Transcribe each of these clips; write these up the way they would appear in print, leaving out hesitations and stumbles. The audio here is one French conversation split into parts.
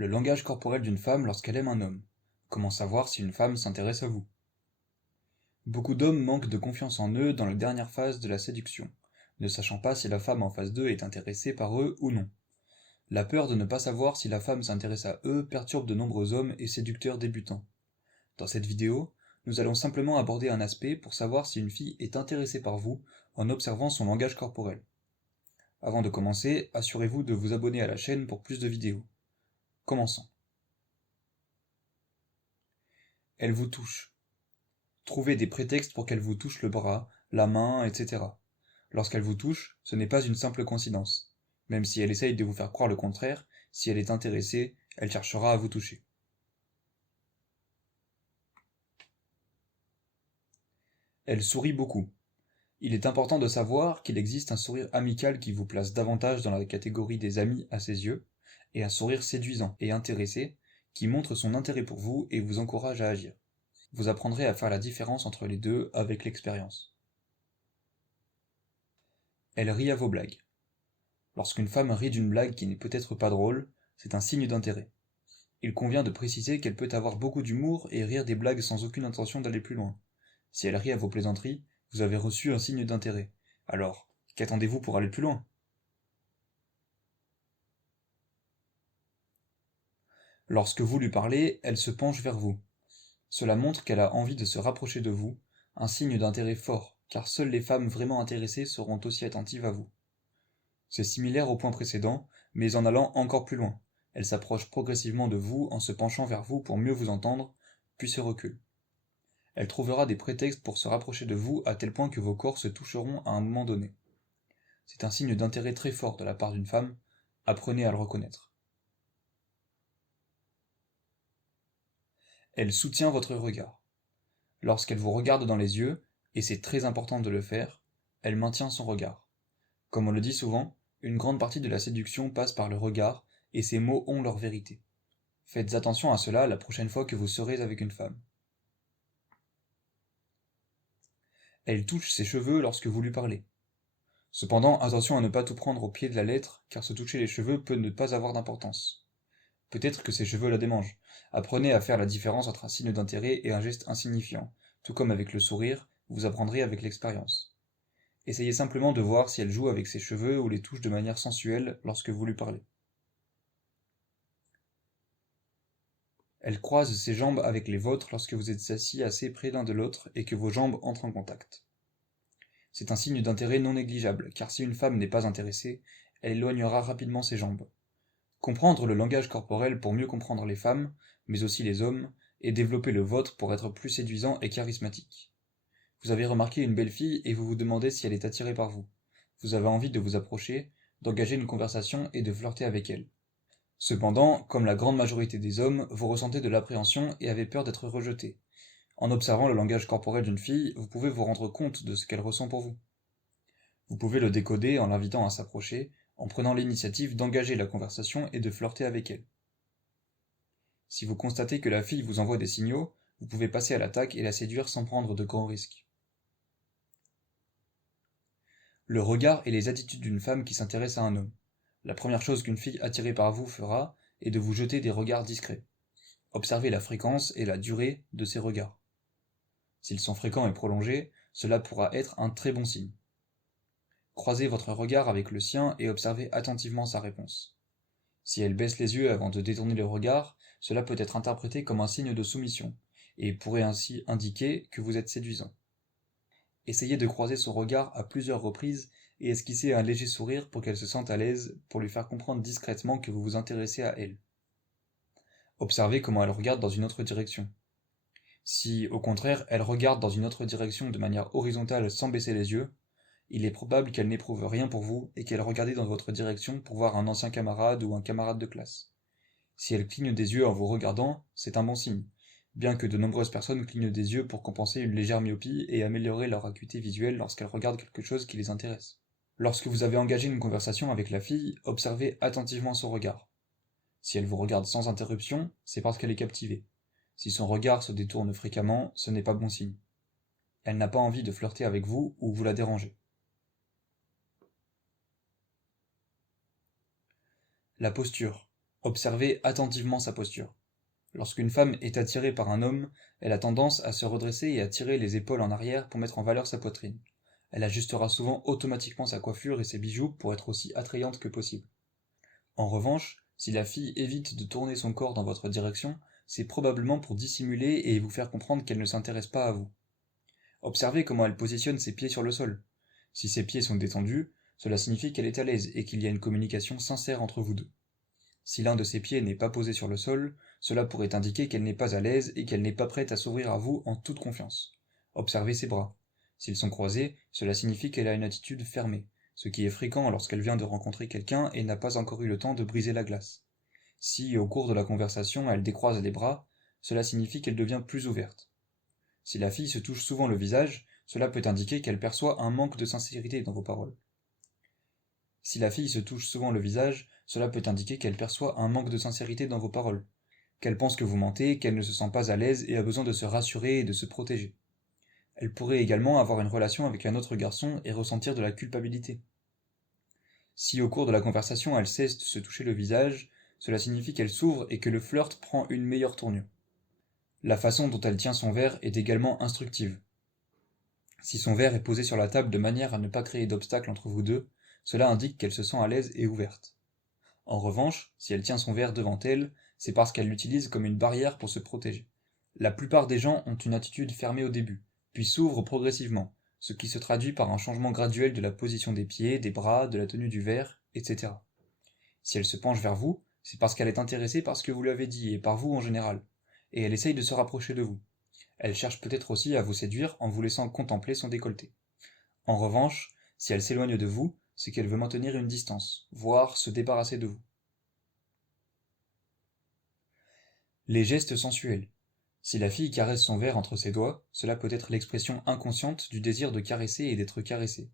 Le langage corporel d'une femme lorsqu'elle aime un homme. Comment savoir si une femme s'intéresse à vous? Beaucoup d'hommes manquent de confiance en eux dans la dernière phase de la séduction, ne sachant pas si la femme en face d'eux est intéressée par eux ou non. La peur de ne pas savoir si la femme s'intéresse à eux perturbe de nombreux hommes et séducteurs débutants. Dans cette vidéo, nous allons simplement aborder un aspect pour savoir si une fille est intéressée par vous en observant son langage corporel. Avant de commencer, assurez-vous de vous abonner à la chaîne pour plus de vidéos. Commençons. Elle vous touche. Trouvez des prétextes pour qu'elle vous touche le bras, la main, etc. Lorsqu'elle vous touche, ce n'est pas une simple coïncidence. Même si elle essaye de vous faire croire le contraire, si elle est intéressée, elle cherchera à vous toucher. Elle sourit beaucoup. Il est important de savoir qu'il existe un sourire amical qui vous place davantage dans la catégorie des amis à ses yeux, et un sourire séduisant et intéressé qui montre son intérêt pour vous et vous encourage à agir. Vous apprendrez à faire la différence entre les deux avec l'expérience. Elle rit à vos blagues. Lorsqu'une femme rit d'une blague qui n'est peut-être pas drôle, c'est un signe d'intérêt. Il convient de préciser qu'elle peut avoir beaucoup d'humour et rire des blagues sans aucune intention d'aller plus loin. Si elle rit à vos plaisanteries, vous avez reçu un signe d'intérêt. Alors, qu'attendez-vous pour aller plus loin? Lorsque vous lui parlez, elle se penche vers vous. Cela montre qu'elle a envie de se rapprocher de vous, un signe d'intérêt fort, car seules les femmes vraiment intéressées seront aussi attentives à vous. C'est similaire au point précédent, mais en allant encore plus loin. Elle s'approche progressivement de vous en se penchant vers vous pour mieux vous entendre, puis se recule. Elle trouvera des prétextes pour se rapprocher de vous à tel point que vos corps se toucheront à un moment donné. C'est un signe d'intérêt très fort de la part d'une femme, apprenez à le reconnaître. Elle soutient votre regard. Lorsqu'elle vous regarde dans les yeux, et c'est très important de le faire, elle maintient son regard. Comme on le dit souvent, une grande partie de la séduction passe par le regard, et ces mots ont leur vérité. Faites attention à cela la prochaine fois que vous serez avec une femme. Elle touche ses cheveux lorsque vous lui parlez. Cependant, attention à ne pas tout prendre au pied de la lettre, car se toucher les cheveux peut ne pas avoir d'importance. Peut-être que ses cheveux la démangent. Apprenez à faire la différence entre un signe d'intérêt et un geste insignifiant. Tout comme avec le sourire, vous apprendrez avec l'expérience. Essayez simplement de voir si elle joue avec ses cheveux ou les touche de manière sensuelle lorsque vous lui parlez. Elle croise ses jambes avec les vôtres lorsque vous êtes assis assez près l'un de l'autre et que vos jambes entrent en contact. C'est un signe d'intérêt non négligeable, car si une femme n'est pas intéressée, elle éloignera rapidement ses jambes. Comprendre le langage corporel pour mieux comprendre les femmes, mais aussi les hommes, et développer le vôtre pour être plus séduisant et charismatique. Vous avez remarqué une belle fille et vous vous demandez si elle est attirée par vous. Vous avez envie de vous approcher, d'engager une conversation et de flirter avec elle. Cependant, comme la grande majorité des hommes, vous ressentez de l'appréhension et avez peur d'être rejeté. En observant le langage corporel d'une fille, vous pouvez vous rendre compte de ce qu'elle ressent pour vous. Vous pouvez le décoder en l'invitant à s'approcher, en prenant l'initiative d'engager la conversation et de flirter avec elle. Si vous constatez que la fille vous envoie des signaux, vous pouvez passer à l'attaque et la séduire sans prendre de grands risques. Le regard et les attitudes d'une femme qui s'intéresse à un homme. La première chose qu'une fille attirée par vous fera est de vous jeter des regards discrets. Observez la fréquence et la durée de ces regards. S'ils sont fréquents et prolongés, cela pourra être un très bon signe. Croisez votre regard avec le sien et observez attentivement sa réponse. Si elle baisse les yeux avant de détourner le regard, cela peut être interprété comme un signe de soumission, et pourrait ainsi indiquer que vous êtes séduisant. Essayez de croiser son regard à plusieurs reprises et esquissez un léger sourire pour qu'elle se sente à l'aise pour lui faire comprendre discrètement que vous vous intéressez à elle. Observez comment elle regarde dans une autre direction. Si, au contraire, elle regarde dans une autre direction de manière horizontale sans baisser les yeux, il est probable qu'elle n'éprouve rien pour vous et qu'elle regardait dans votre direction pour voir un ancien camarade ou un camarade de classe. Si elle cligne des yeux en vous regardant, c'est un bon signe, bien que de nombreuses personnes clignent des yeux pour compenser une légère myopie et améliorer leur acuité visuelle lorsqu'elles regardent quelque chose qui les intéresse. Lorsque vous avez engagé une conversation avec la fille, observez attentivement son regard. Si elle vous regarde sans interruption, c'est parce qu'elle est captivée. Si son regard se détourne fréquemment, ce n'est pas bon signe. Elle n'a pas envie de flirter avec vous ou vous la dérangez. La posture. Observez attentivement sa posture. Lorsqu'une femme est attirée par un homme, elle a tendance à se redresser et à tirer les épaules en arrière pour mettre en valeur sa poitrine. Elle ajustera souvent automatiquement sa coiffure et ses bijoux pour être aussi attrayante que possible. En revanche, si la fille évite de tourner son corps dans votre direction, c'est probablement pour dissimuler et vous faire comprendre qu'elle ne s'intéresse pas à vous. Observez comment elle positionne ses pieds sur le sol. Si ses pieds sont détendus, cela signifie qu'elle est à l'aise et qu'il y a une communication sincère entre vous deux. Si l'un de ses pieds n'est pas posé sur le sol, cela pourrait indiquer qu'elle n'est pas à l'aise et qu'elle n'est pas prête à s'ouvrir à vous en toute confiance. Observez ses bras. S'ils sont croisés, cela signifie qu'elle a une attitude fermée, ce qui est fréquent lorsqu'elle vient de rencontrer quelqu'un et n'a pas encore eu le temps de briser la glace. Si, au cours de la conversation, elle décroise les bras, cela signifie qu'elle devient plus ouverte. Si la fille se touche souvent le visage, cela peut indiquer qu'elle perçoit un manque de sincérité dans vos paroles. Si la fille se touche souvent le visage, cela peut indiquer qu'elle perçoit un manque de sincérité dans vos paroles, qu'elle pense que vous mentez, qu'elle ne se sent pas à l'aise et a besoin de se rassurer et de se protéger. Elle pourrait également avoir une relation avec un autre garçon et ressentir de la culpabilité. Si au cours de la conversation elle cesse de se toucher le visage, cela signifie qu'elle s'ouvre et que le flirt prend une meilleure tournure. La façon dont elle tient son verre est également instructive. Si son verre est posé sur la table de manière à ne pas créer d'obstacle entre vous deux, cela indique qu'elle se sent à l'aise et ouverte. En revanche, si elle tient son verre devant elle, c'est parce qu'elle l'utilise comme une barrière pour se protéger. La plupart des gens ont une attitude fermée au début, puis s'ouvrent progressivement, ce qui se traduit par un changement graduel de la position des pieds, des bras, de la tenue du verre, etc. Si elle se penche vers vous, c'est parce qu'elle est intéressée par ce que vous lui avez dit et par vous en général, et elle essaye de se rapprocher de vous. Elle cherche peut-être aussi à vous séduire en vous laissant contempler son décolleté. En revanche, si elle s'éloigne de vous, c'est qu'elle veut maintenir une distance, voire se débarrasser de vous. Les gestes sensuels. Si la fille caresse son verre entre ses doigts, cela peut être l'expression inconsciente du désir de caresser et d'être caressée.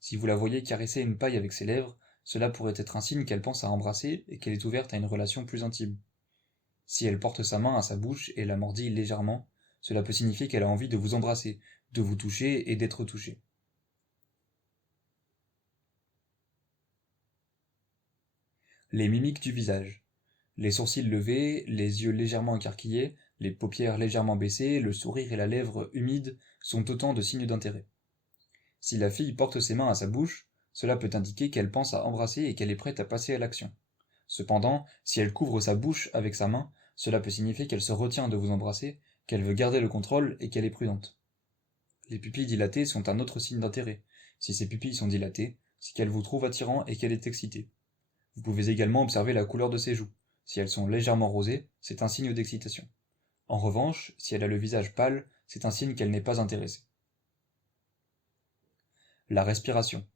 Si vous la voyez caresser une paille avec ses lèvres, cela pourrait être un signe qu'elle pense à embrasser et qu'elle est ouverte à une relation plus intime. Si elle porte sa main à sa bouche et la mordille légèrement, cela peut signifier qu'elle a envie de vous embrasser, de vous toucher et d'être touchée. Les mimiques du visage. Les sourcils levés, les yeux légèrement écarquillés, les paupières légèrement baissées, le sourire et la lèvre humide sont autant de signes d'intérêt. Si la fille porte ses mains à sa bouche, cela peut indiquer qu'elle pense à embrasser et qu'elle est prête à passer à l'action. Cependant, si elle couvre sa bouche avec sa main, cela peut signifier qu'elle se retient de vous embrasser, qu'elle veut garder le contrôle et qu'elle est prudente. Les pupilles dilatées sont un autre signe d'intérêt. Si ces pupilles sont dilatées, c'est qu'elle vous trouve attirant et qu'elle est excitée. Vous pouvez également observer la couleur de ses joues. Si elles sont légèrement rosées, c'est un signe d'excitation. En revanche, si elle a le visage pâle, c'est un signe qu'elle n'est pas intéressée. La respiration.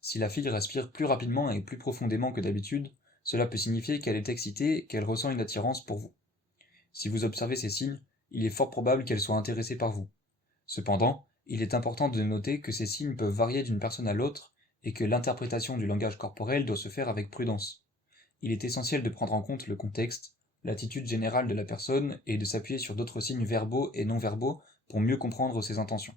Si la fille respire plus rapidement et plus profondément que d'habitude, cela peut signifier qu'elle est excitée et qu'elle ressent une attirance pour vous. Si vous observez ces signes, il est fort probable qu'elle soit intéressée par vous. Cependant, il est important de noter que ces signes peuvent varier d'une personne à l'autre et que l'interprétation du langage corporel doit se faire avec prudence. Il est essentiel de prendre en compte le contexte, l'attitude générale de la personne et de s'appuyer sur d'autres signes verbaux et non verbaux pour mieux comprendre ses intentions.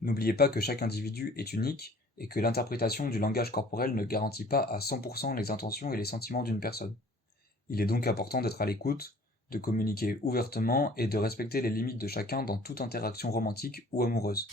N'oubliez pas que chaque individu est unique et que l'interprétation du langage corporel ne garantit pas à 100% les intentions et les sentiments d'une personne. Il est donc important d'être à l'écoute, de communiquer ouvertement et de respecter les limites de chacun dans toute interaction romantique ou amoureuse.